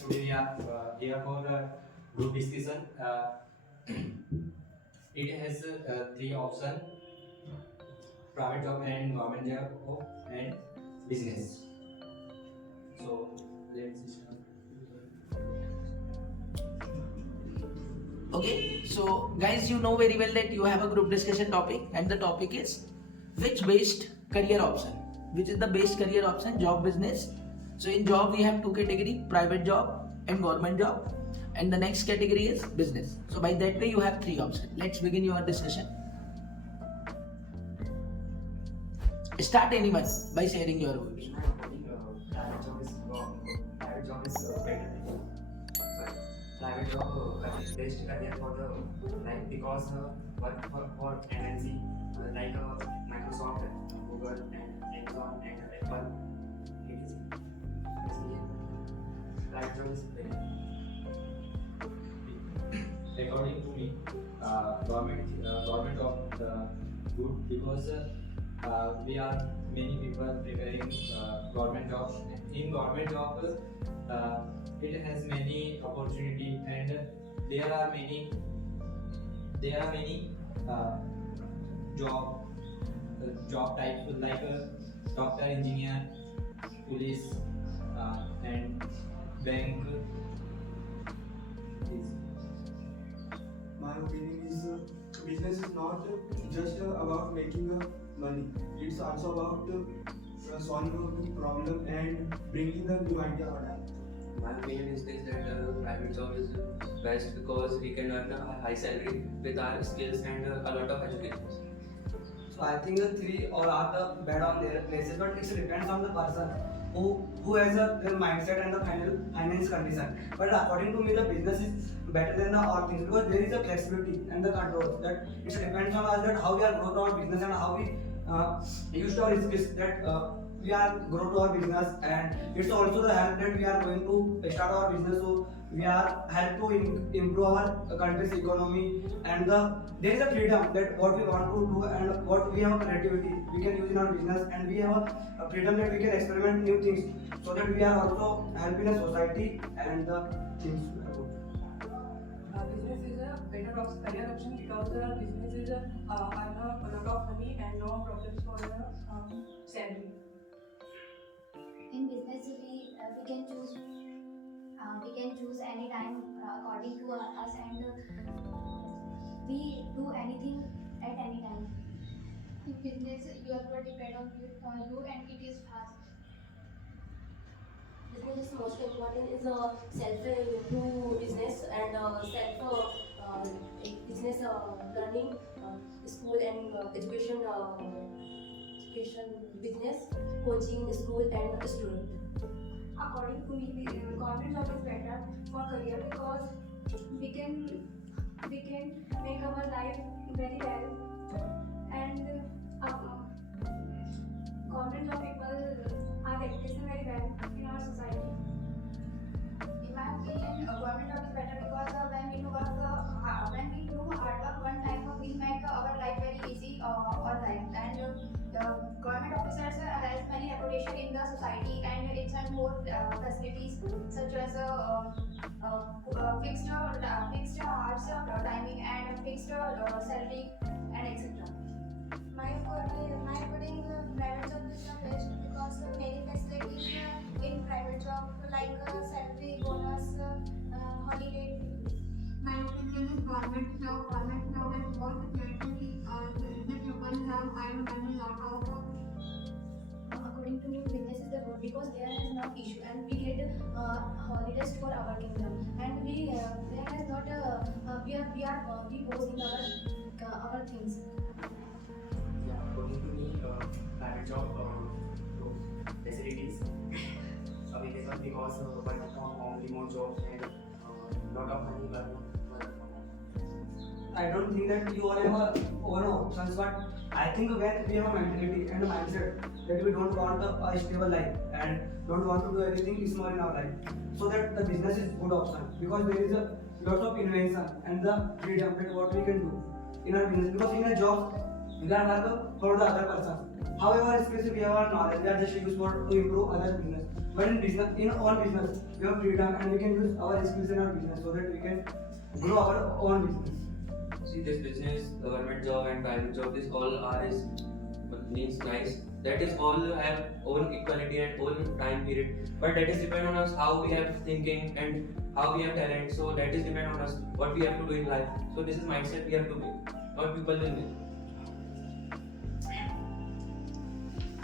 today we are here for a group discussion. It has three options: private job and government job and business. So let's start. Okay, so guys, you know very well that you have a group discussion topic, and the topic is which best career option, which is the best career option, job, business. So in job we have two category: private job and government job, and the next category is business. So by that way you have three options. Let's begin your discussion. Start anyone by sharing your views. Private job is better. Sorry, private job best career for the like because work for MNC like Microsoft, Google, and Amazon and Apple. etc. इसलिए private job is better. According to me, government job good because we are many people preparing government jobs. In government job, it has many opportunity and there are many job types like doctor, engineer, police, and bank. My opinion is business is not just about making money. It's also about solving a problem and bringing the new idea alive. My opinion is this that private job is best because we can earn a high salary with our skills and a lot of education. So I think the three all are the bad on their places, but it depends on the person who has their mindset and the finance condition. But according to me, the business is better than the all things because there is a flexibility and the control that it depends on us that how we are grow to our business and how we use our skills that we are grow to our business, and it's also the help that we are going to start our business, so we are help to improve our country's economy, and there is a freedom that what we want to do and what we have a creativity we can use in our business, and we have a freedom that we can experiment new things, so that we are also helping the society and the things. Business is a better career option because business is earn a lot of money and no problems for the salary. In business, we can choose any time according to us, and we do anything at any time. In business, you have to depend on you and it is fast. Business is most important is self-improve business and business learning, school and education, business, coaching, school and student. According to me, government job is better for career because we can make our life very well, and government job people are reputation very well in our society. In my opinion, government job is better because when we do hard work one time, we make our life very easy or life. And government officers has many reputation in the society, and it's had more facilities such as fixed hours timing and fixed salary and etc. My according private job is the best because many facilities in private job like salary, bonus, holiday. My opinion is government job is more security. The people have earned money out of. According to me, business is the good because there is no issue, and we get holidays for our kingdom, and we there is not we pose in our things. Yeah, according to me, private job facilities available because work from home, remote jobs, and lot of money work. I don't think that you all have own options, but I think when we have a mentality and a mindset that we don't want a stable life and don't want to do anything small in our life, so that the business is good option because there is a lot of invention and the freedom that what we can do in our business, because in a job we can have for the other person. However, skills we have our knowledge, we are just used for to improve other business. But in business, in our business, we have freedom and we can use our skills in our business so that we can grow our own business. See, this business, government job and private job, this all are is means nice. That is all have own equality and own time period. But that is depend on us how we have thinking and how we have talent. So that is depend on us what we have to do in life. So this is mindset we have to make. Not people will make.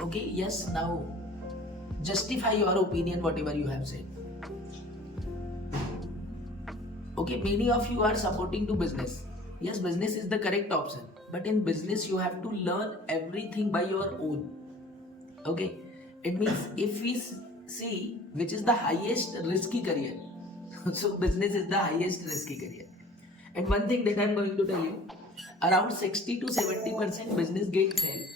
Okay, yes, now justify your opinion, whatever you have said. Okay, many of you are supporting to business. Yes, business is the correct option. But in business, you have to learn everything by your own. Okay, it means if we see which is the highest risky career, so business is the highest risky career. And one thing that I'm going to tell you, around 60 to 70% business get fail.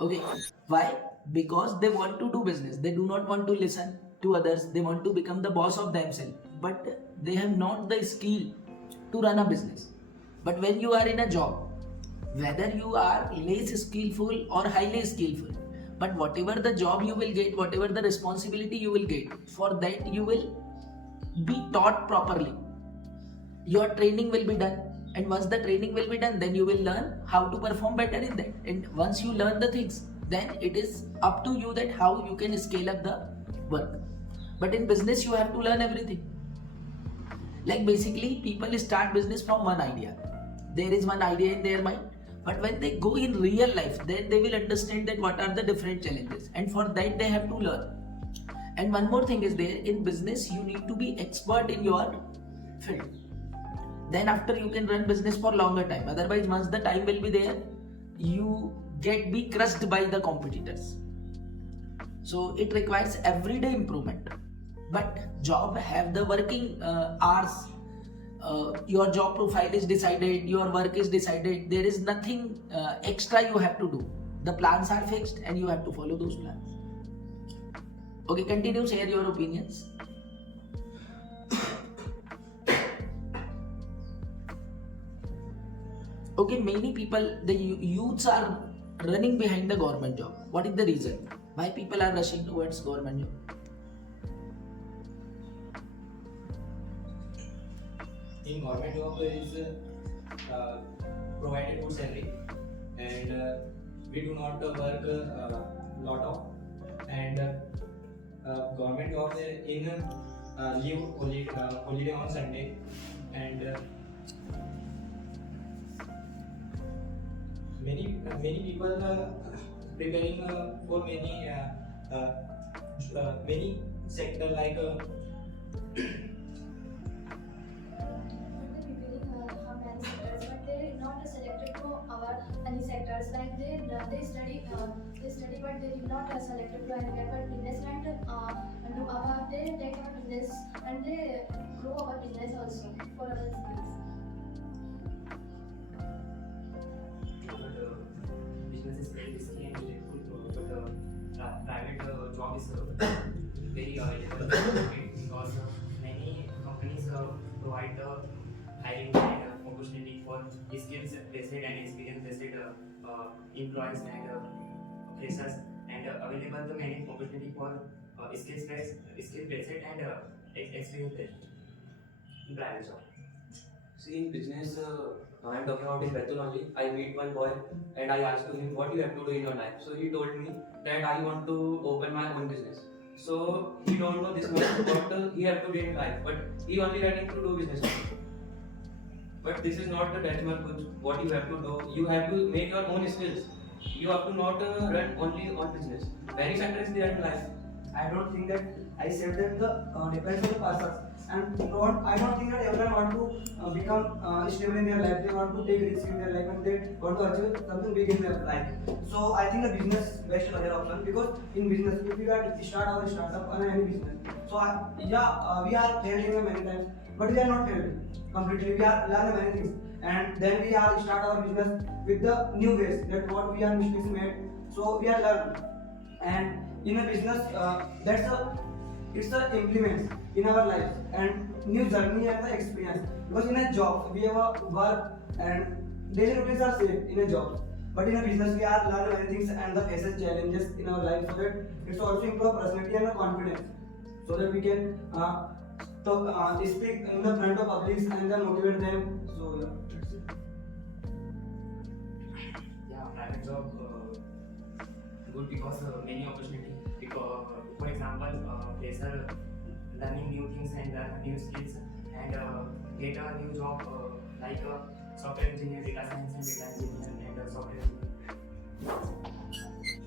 Okay, why? Because they want to do business. They do not want to listen to others. They want to become the boss of themselves. But they have not the skill to run a business. But when you are in a job, whether you are less skillful or highly skillful, but whatever the job you will get, whatever the responsibility you will get, for that you will be taught properly. Your training will be done. And once the training will be done, then you will learn how to perform better in that. And once you learn the things, then it is up to you that how you can scale up the work. But in business, you have to learn everything. Like basically, people start business from one idea. There is one idea in their mind. But when they go in real life, then they will understand that what are the different challenges. And for that, they have to learn. And one more thing is there, in business, you need to be expert in your field. Then after you can run business for longer time. Otherwise, once the time will be there, you be crushed by the competitors. So it requires everyday improvement. But job have the working hours. Your job profile is decided, your work is decided. There is nothing extra you have to do. The plans are fixed and you have to follow those plans. Okay, continue, share your opinions. Okay, many people, the youths are running behind the government job. What is the reason? Why people are rushing towards government job? In government job is provided good salary, and we do not work lot of, and government job in leave holiday on Sunday, and many people preparing for many sector like not selected to our any sectors, like they study but they did not selected to anywhere, but business and do our they take our business and they grow our business also for other skills. Business is very risky and difficult, but private job is very available because many companies provide the hiring and opportunity for skills based and experience based employees and freshers, and available the many opportunity for skill based and experience based in private job. See, in business, I am talking about in Bethel only. I meet one boy and I asked him what you have to do in your life. So he told me that I want to open my own business. So he don't know this much what he have to do in life, but he only ready to do business. But this is not the benchmark what you have to do. You have to make your own skills. You have to not run only on business. Many sectors there in life. I don't think that I said that the depends on the person, and I don't think that everyone want to become stable in their life. They want to take risks in their life and they want to achieve something big in their life. So I think the business best career option, because in business if we are to start our startup on any business, so we are failing many times, but we are not failing completely. We are learning many things, and then we are start our business with the new ways that what we are mistakes made. So we are learning, and in a business it's a implement in our life and new journey and the experience. Because in a job we have a work and daily routines are same in a job. But in a business, we are learning many things and the faces challenges in our life, so that it's also improve personality and the confidence, so that we can speak in the front of publics and then motivate them. So yeah, that's it. Yeah, private job good because many opportunity. Because for example, fresher learning new things and learn new skills and get a new job like software engineer, data science and data engineer and software engineer.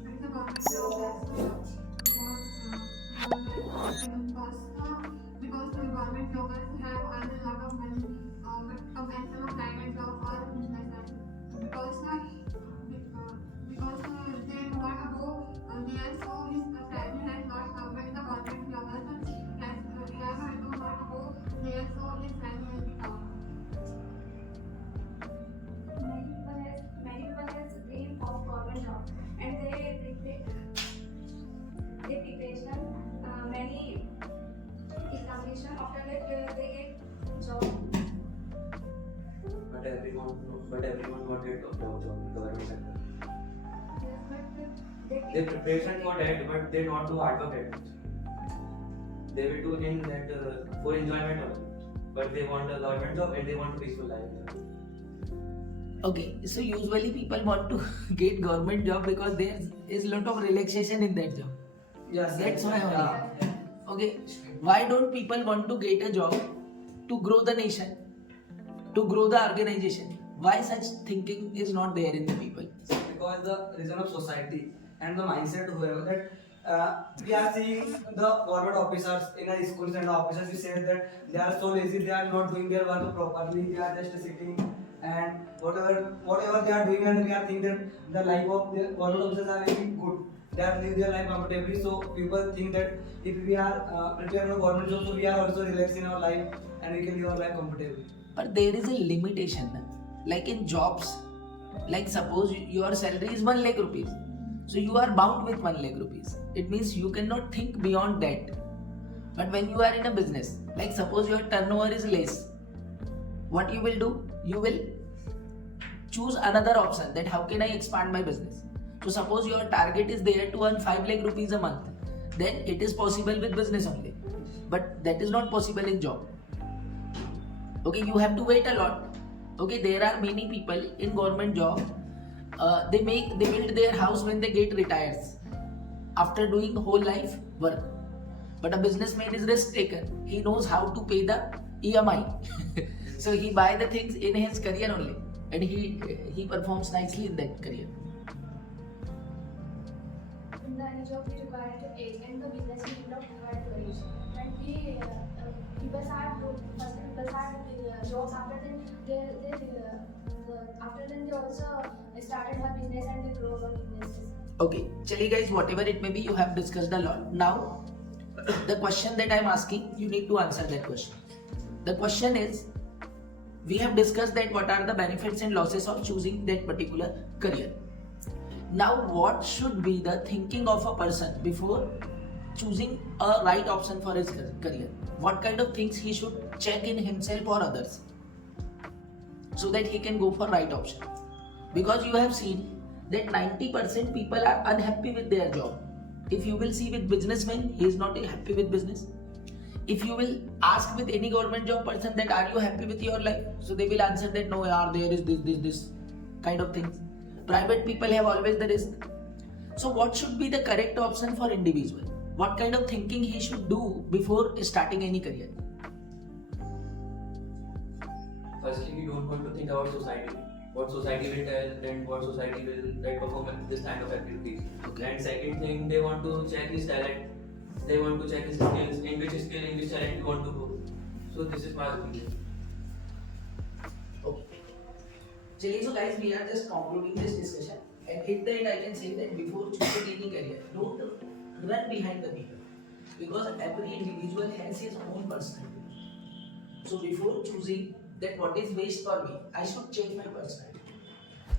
And the government job because the government jobs have earned a lot of money compared to the private job or business. Because they do not go there, so his salary has not covered the government job. Has do not go there, so his salary will be covered. Many people has dream of government job and they preparation many examination. After that they get job. But everyone wanted a job in government sector. Yes, but They preparation for that, but they not do hard work at it. They will do in that for enjoyment only. But they want a government job and they want a peaceful life. Okay, so usually people want to get government job because there is lot of relaxation in that job. Yes, That's why only. yeah. Okay, why don't people want to get a job to grow the nation, to grow the organization? Why such thinking is not there in the people? Because the reason of society and the mindset whoever that we are seeing the government officers in our schools and the officers, we say that they are so lazy, they are not doing their work properly, they are just sitting and whatever they are doing, and we are thinking that the life of the government officers are very good, they are living their life comfortably, so people think that if we are prepared for government job, so we are also relaxed in our life and we can live our life comfortably. But there is a limitation. Like in jobs, like suppose your salary is 1 lakh rupees. So you are bound with 1 lakh rupees. It means you cannot think beyond that. But when you are in a business, like suppose your turnover is less, what you will do? You will choose another option, that how can I expand my business. So suppose your target is there to earn 5 lakh rupees a month, then it is possible with business only. But that is not possible in job. Okay, you have to wait a lot. Okay, there are many people in government job, they build their house when they get retired after doing whole life work. But a businessman is risk taker. He knows how to pay the EMI. So he buy the things in his career only, and he performs nicely in that career. In the any job we require to age, and the business we do not require to age. When we people start jobs, after then they also started her business and they grow her businesses. Okay, chali guys, whatever it may be, you have discussed a lot. Now, the question that I am asking, you need to answer that question. The question is, we have discussed that what are the benefits and losses of choosing that particular career. Now, what should be the thinking of a person before choosing a right option for his career? What kind of things he should check in himself or others, so that he can go for right option? Because you have seen that 90% people are unhappy with their job. If you will see with businessmen, he is not happy with business. If you will ask with any government job person that are you happy with your life, so they will answer that no, yaar, there is this kind of things. Private people have always the risk. So what should be the correct option for individual? What kind of thinking he should do before starting any career? Firstly, we don't want to think about society. What society will tell and what society will perform this kind of activities. Okay. And second thing, they want to check his talent. They want to check his skills, in which skill, in which talent you want to go. So this is my opinion. Okay. So guys, we are just concluding this discussion, and at the end I can say that before choosing any career, don't run behind the people, because every individual has his own personality. So before choosing that what is best for me, I should check my personality.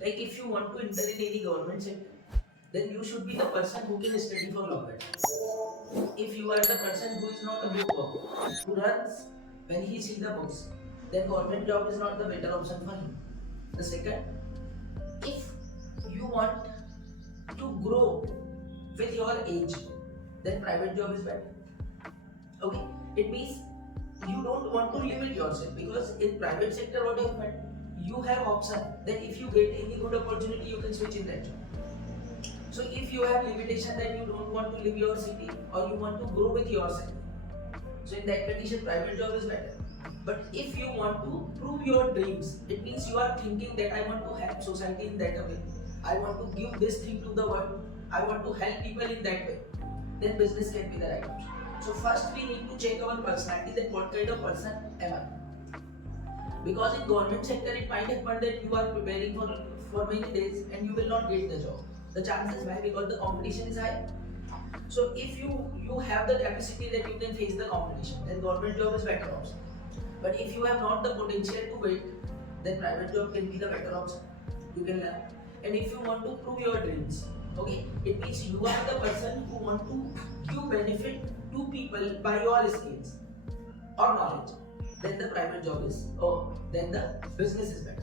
Like if you want to enter in any government sector, then you should be the person who can study for longer. If you are the person who is not a bookworm, who runs when he sees the books, then government job is not the better option for him. The second, if you want to grow with your age, then private job is better. Okay, it means you don't want to limit yourself, because in private sector what happens, you have option that if you get any good opportunity you can switch in that job. So if you have limitation that you don't want to leave your city or you want to grow with yourself, so in that condition private job is better. But if you want to prove your dreams, it means you are thinking that I want to help society in that way, I want to give this thing to the world, I want to help people in that way, then business can be the right option. So first we need to check our personality, that what kind of person am I. Because in government sector it might happen that you are preparing for many days and you will not get the job. The chances why? Because the competition is high. So if you have the capacity that you can face the competition, then government job is better option. But if you have not the potential to wait, then private job can be the better option. You can learn. And if you want to prove your dreams, okay, it means you are the person who want to give benefit to people by your skills or knowledge, then the private job is, then the business is better.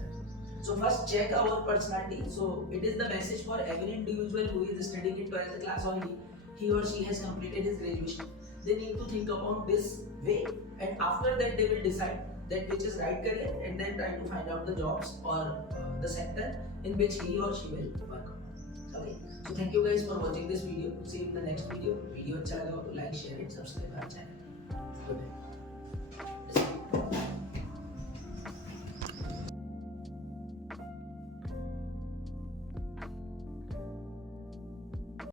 So first check our personality. So it is the message for every individual who is studying in 12th class only, he or she has completed his graduation. They need to think about this way, and after that they will decide that which is right career, and then try to find out the jobs or the sector in which he or she will work on. Okay. So thank you guys for watching this video. See you in the next video. Video अच्छा लगा तो like, share and subscribe our channel. Good day.